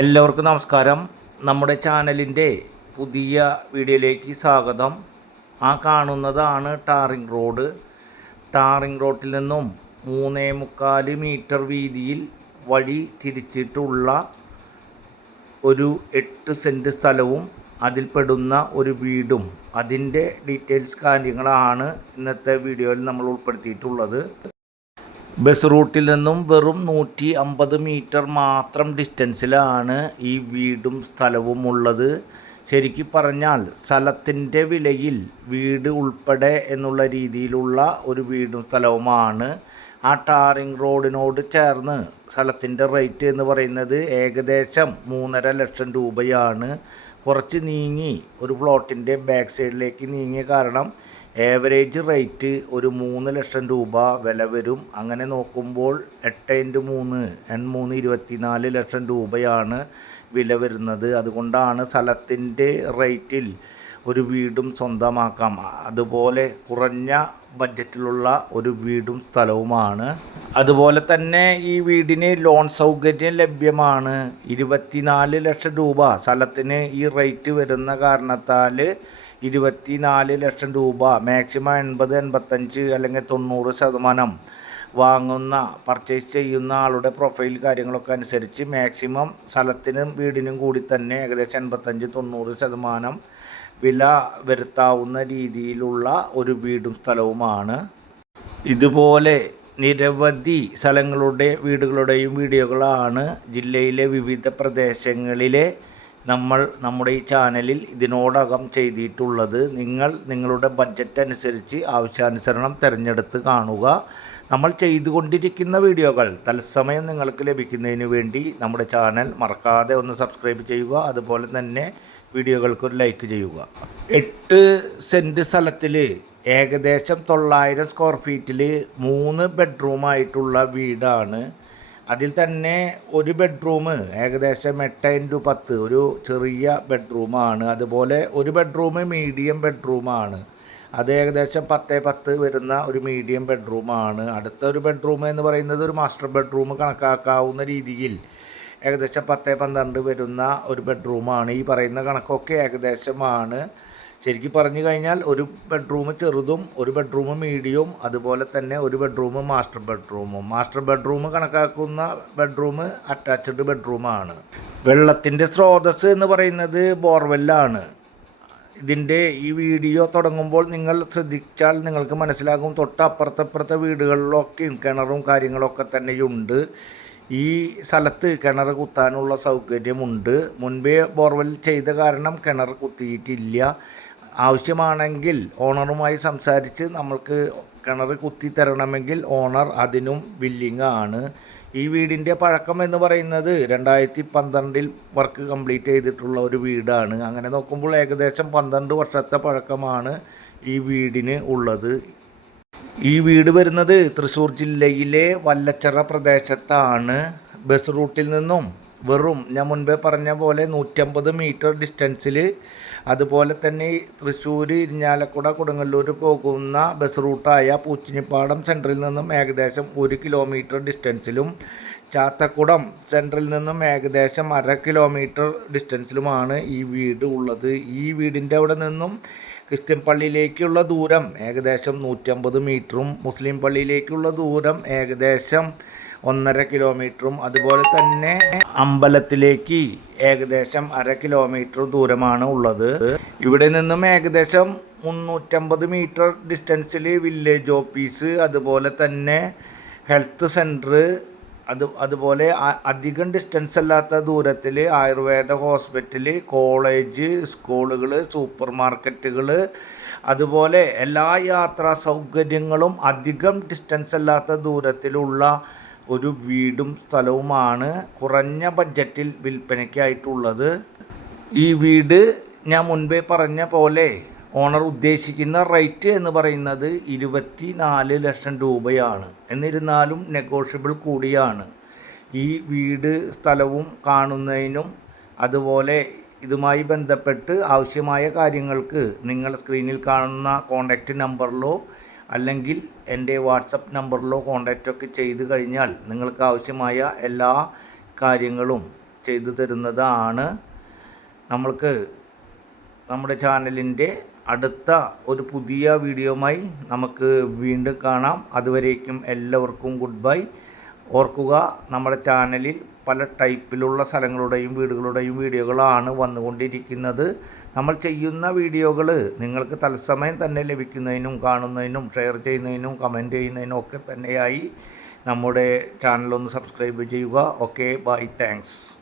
എല്ലാവർക്കും നമസ്കാരം. നമ്മുടെ ചാനലിന്റെ പുതിയ വീഡിയോയിലേക്ക് സ്വാഗതം. ആ കാണുന്നതാണ് ടാറിംഗ് റോഡ്. ടാറിംഗ് റോഡിൽ നിന്നും മൂന്നേ മുക്കാൽ മീറ്റർ വീതിയിൽ വഴി തിരിച്ചിട്ടുള്ള ഒരു എട്ട് സെന്റ് സ്ഥലവും അതിൽപ്പെടുന്ന ഒരു വീടും. അതിന്റെ ഡീറ്റെയിൽസ് കാര്യങ്ങളാണ് ഇന്നത്തെ വീഡിയോയിൽ നമ്മൾ ഉൾപ്പെടുത്തിയിട്ടുള്ളത്. ബസ് റൂട്ടിൽ നിന്നും വെറും നൂറ്റി അമ്പത് മീറ്റർ മാത്രം ഡിസ്റ്റൻസിലാണ് ഈ വീടും സ്ഥലവും ഉള്ളത്. ശരിക്കും പറഞ്ഞാൽ സ്ഥലത്തിന്റെ വിലയിൽ വീട് ഉൾപ്പെടെ എന്നുള്ള രീതിയിലുള്ള ഒരു വീടും സ്ഥലവുമാണ്. ആ ടാറിംഗ് റോഡിനോട് ചേർന്ന് സ്ഥലത്തിന്റെ റേറ്റ് എന്ന് പറയുന്നത് ഏകദേശം മൂന്നര ലക്ഷം രൂപയാണ്. കുറച്ച് നീങ്ങി ഒരു പ്ലോട്ടിന്റെ ബാക്ക് സൈഡിലേക്ക് നീങ്ങിയ കാരണം ഏവറേജ് റേറ്റ് ഒരു മൂന്ന് ലക്ഷം രൂപ വില വരും. അങ്ങനെ നോക്കുമ്പോൾ എട്ട് ഇന്റു മൂന്ന് മൂന്ന് ഇരുപത്തിനാല് ലക്ഷം രൂപയാണ് വില വരുന്നത്. അതുകൊണ്ടാണ് സ്ഥലത്തിന്റെ റേറ്റിൽ ഒരു വീടും സ്വന്തമാക്കാം. അതുപോലെ കുറഞ്ഞ ബഡ്ജറ്റിലുള്ള ഒരു വീടും സ്ഥലവുമാണ്. അതുപോലെ തന്നെ ഈ വീടിന് ലോൺ സൗകര്യം ലഭ്യമാണ്. ഇരുപത്തിനാല് ലക്ഷം രൂപ സ്ഥലത്തിന് ഈ റേറ്റ് വരുന്ന കാരണത്താൽ ഇരുപത്തിനാല് ലക്ഷം രൂപ മാക്സിമം എൺപത് എൺപത്തഞ്ച് അല്ലെങ്കിൽ തൊണ്ണൂറ് ശതമാനം വാങ്ങുന്ന പർച്ചേസ് ചെയ്യുന്ന ആളുടെ പ്രൊഫൈൽ കാര്യങ്ങളൊക്കെ അനുസരിച്ച് മാക്സിമം സ്ഥലത്തിനും വീടിനും കൂടി തന്നെ ഏകദേശം എൺപത്തഞ്ച് തൊണ്ണൂറ് ശതമാനം വില വരുത്താവുന്ന രീതിയിലുള്ള ഒരു വീടും സ്ഥലവുമാണ്. ഇതുപോലെ നിരവധി സ്ഥലങ്ങളുടെ വീടുകളുടെയും വീഡിയോകളാണ് ജില്ലയിലെ വിവിധ പ്രദേശങ്ങളിലെ നമ്മൾ നമ്മുടെ ഈ ചാനലിൽ ഇതിനോടകം ചെയ്തിട്ടുള്ളത് നിങ്ങൾ നിങ്ങളുടെ ബഡ്ജറ്റ് അനുസരിച്ച് ആവശ്യാനുസരണം തിരഞ്ഞെടുത്ത് കാണുക. നമ്മൾ ചെയ്തുകൊണ്ടിരിക്കുന്ന വീഡിയോകൾ തത്സമയം നിങ്ങൾക്ക് ലഭിക്കുന്നതിന് വേണ്ടി നമ്മുടെ ചാനൽ മറക്കാതെ ഒന്ന് സബ്സ്ക്രൈബ് ചെയ്യുക. അതുപോലെ തന്നെ വീഡിയോകൾക്ക് ഒരു ലൈക്ക് ചെയ്യുക. എട്ട് സെന്റ് സ്ഥലത്തിൽ ഏകദേശം തൊള്ളായിരം സ്ക്വയർ ഫീറ്റിൽ മൂന്ന് ബെഡ്റൂമായിട്ടുള്ള വീടാണ് അതിൽ തന്നെ ഒരു ബെഡ്റൂം ഏകദേശം എട്ട് ഇന്റു പത്ത് ഒരു ചെറിയ ബെഡ്റൂമാണ് അതുപോലെ ഒരു ബെഡ്റൂം മീഡിയം ബെഡ്റൂമാണ് അത് ഏകദേശം പത്ത് പത്ത് വരുന്ന ഒരു മീഡിയം ബെഡ്റൂമാണ് അടുത്ത ഒരു ബെഡ്റൂം എന്ന് പറയുന്നത് ഒരു മാസ്റ്റർ ബെഡ്റൂം കണക്കാക്കാവുന്ന രീതിയിൽ ഏകദേശം പത്ത് പന്ത്രണ്ട് വരുന്ന ഒരു ബെഡ്റൂമാണ് ഈ പറയുന്ന കണക്കൊക്കെ ഏകദേശമാണ്. ശരിക്കും പറഞ്ഞു കഴിഞ്ഞാൽ ഒരു ബെഡ്റൂം ചെറുതും ഒരു ബെഡ്റൂം മീഡിയവും അതുപോലെ തന്നെ ഒരു ബെഡ്റൂം മാസ്റ്റർ ബെഡ്റൂമും മാസ്റ്റർ ബെഡ്റൂം കണക്കാക്കുന്ന ബെഡ്റൂം അറ്റാച്ച്ഡ് ബെഡ്റൂമാണ് വെള്ളത്തിന്റെ സ്രോതസ്സ് എന്ന് പറയുന്നത് ബോർവെല്ലാണ് ഇതിന്റെ ഈ വീഡിയോ തുടങ്ങുമ്പോൾ നിങ്ങൾ ശ്രദ്ധിച്ചാൽ നിങ്ങൾക്ക് മനസ്സിലാകും. തൊട്ടപ്പുറത്തപ്പുറത്തെ വീടുകളിലൊക്കെയും കിണറും കാര്യങ്ങളൊക്കെ തന്നെയുണ്ട്. ഈ സ്ഥലത്ത് കിണർ കുത്താനുള്ള സൗകര്യമുണ്ട്. മുൻപേ ബോർവെൽ ചെയ്ത കാരണം കിണർ കുത്തിയിട്ടില്ല. ആവശ്യമാണെങ്കിൽ ഓണറുമായി സംസാരിച്ച് നമ്മൾക്ക് കിണർ കുത്തി തരണമെങ്കിൽ ഓണർ അതിനും ബില്ലിംഗ് ആണ്. ഈ വീടിന്റെ പഴക്കം എന്ന് പറയുന്നത് രണ്ടായിരത്തി പന്ത്രണ്ടിൽ വർക്ക് കംപ്ലീറ്റ് ചെയ്തിട്ടുള്ള ഒരു വീടാണ്. അങ്ങനെ നോക്കുമ്പോൾ ഏകദേശം പന്ത്രണ്ട് വർഷത്തെ പഴക്കമാണ് ഈ വീടിന് ഉള്ളത്. ഈ വീട് വരുന്നത് തൃശ്ശൂർ ജില്ലയിലെ വല്ലച്ചിറ പ്രദേശത്താണ്. ബസ് റൂട്ടിൽ നിന്നും വെറും ഞാൻ മുൻപേ പറഞ്ഞ പോലെ നൂറ്റമ്പത് മീറ്റർ ഡിസ്റ്റൻസിൽ അതുപോലെ തന്നെ തൃശ്ശൂർ ഇരിഞ്ഞാലക്കുട കൊടുങ്ങല്ലൂർ പോകുന്ന ബസ് റൂട്ടായ പൂച്ചിനിപ്പാടം സെന്ററിൽ നിന്നും ഏകദേശം ഒരു കിലോമീറ്റർ ഡിസ്റ്റൻസിലും ചാത്തക്കുടം സെന്ററിൽ നിന്നും ഏകദേശം അര കിലോമീറ്റർ ഡിസ്റ്റൻസിലുമാണ് ഈ വീട് ഉള്ളത്. ഈ വീടിന്റെ അവിടെ നിന്നും ക്രിസ്ത്യൻ പള്ളിയിലേക്കുള്ള ദൂരം ഏകദേശം നൂറ്റമ്പത് മീറ്ററും മുസ്ലിം പള്ളിയിലേക്കുള്ള ദൂരം ഏകദേശം ഒന്നര കിലോമീറ്ററും അതുപോലെ തന്നെ അമ്പലത്തിലേക്ക് ഏകദേശം അര കിലോമീറ്റർ ദൂരമാണ് ഉള്ളത്. ഇവിടെ നിന്നും ഏകദേശം മുന്നൂറ്റമ്പത് മീറ്റർ ഡിസ്റ്റൻസിൽ വില്ലേജ് ഓഫീസ് അതുപോലെ തന്നെ ഹെൽത്ത് സെന്റർ അത് അതുപോലെ അധികം ഡിസ്റ്റൻസ് അല്ലാത്ത ദൂരത്തിൽ ആയുർവേദ ഹോസ്പിറ്റൽ കോളേജ് സ്കൂളുകൾ സൂപ്പർ മാർക്കറ്റുകൾ അതുപോലെ എല്ലാ യാത്രാ സൗകര്യങ്ങളും അധികം ഡിസ്റ്റൻസ് അല്ലാത്ത ദൂരത്തിലുള്ള ഒരു വീടും സ്ഥലവുമാണ് കുറഞ്ഞ ബഡ്ജറ്റിൽ വിൽപ്പനയ്ക്കായിട്ടുള്ളത്. ഈ വീട് ഞാൻ മുൻപേ പറഞ്ഞ പോലെ ഓണർ ഉദ്ദേശിക്കുന്ന റേറ്റ് എന്ന് പറയുന്നത് ഇരുപത്തി നാല് ലക്ഷം രൂപയാണ്. എന്നിരുന്നാലും നെഗോഷ്യബിൾ കൂടിയാണ്. ഈ വീട് സ്ഥലവും കാണുന്നതിനും അതുപോലെ ഇതുമായി ബന്ധപ്പെട്ട് ആവശ്യമായ കാര്യങ്ങൾക്ക് നിങ്ങൾ സ്ക്രീനിൽ കാണുന്ന കോൺടാക്റ്റ് നമ്പറിലോ അല്ലെങ്കിൽ എന്റെ വാട്സപ്പ് നമ്പറിലോ കോൺടാക്റ്റ് ഒക്കെ ചെയ്ത് കഴിഞ്ഞാൽ നിങ്ങൾക്ക് ആവശ്യമായ എല്ലാ കാര്യങ്ങളും ചെയ്തു തരുന്നതാണ്. നമ്മൾക്ക് നമ്മുടെ ചാനലിന്റെ അടുത്ത ഒരു പുതിയ വീഡിയോയുമായി നമുക്ക് വീണ്ടും കാണാം. അതുവരേക്കും എല്ലാവർക്കും ഗുഡ് ബൈ. ഓർക്കുക നമ്മുടെ ചാനലിൽ പല ടൈപ്പിലുള്ള സ്ഥലങ്ങളുടെയും വീടുകളുടെയും വീഡിയോകളാണ് വന്നുകൊണ്ടിരിക്കുന്നത്. നമ്മൾ ചെയ്യുന്ന വീഡിയോകൾ നിങ്ങൾക്ക് തത്സമയം തന്നെ ലഭിക്കുന്നതിനും കാണുന്നതിനും ഷെയർ ചെയ്യുന്നതിനും കമന്റ് ചെയ്യുന്നതിനും ഒക്കെ തന്നെയായി നമ്മുടെ ചാനലൊന്ന് സബ്സ്ക്രൈബ് ചെയ്യുക. Okay bye thanks.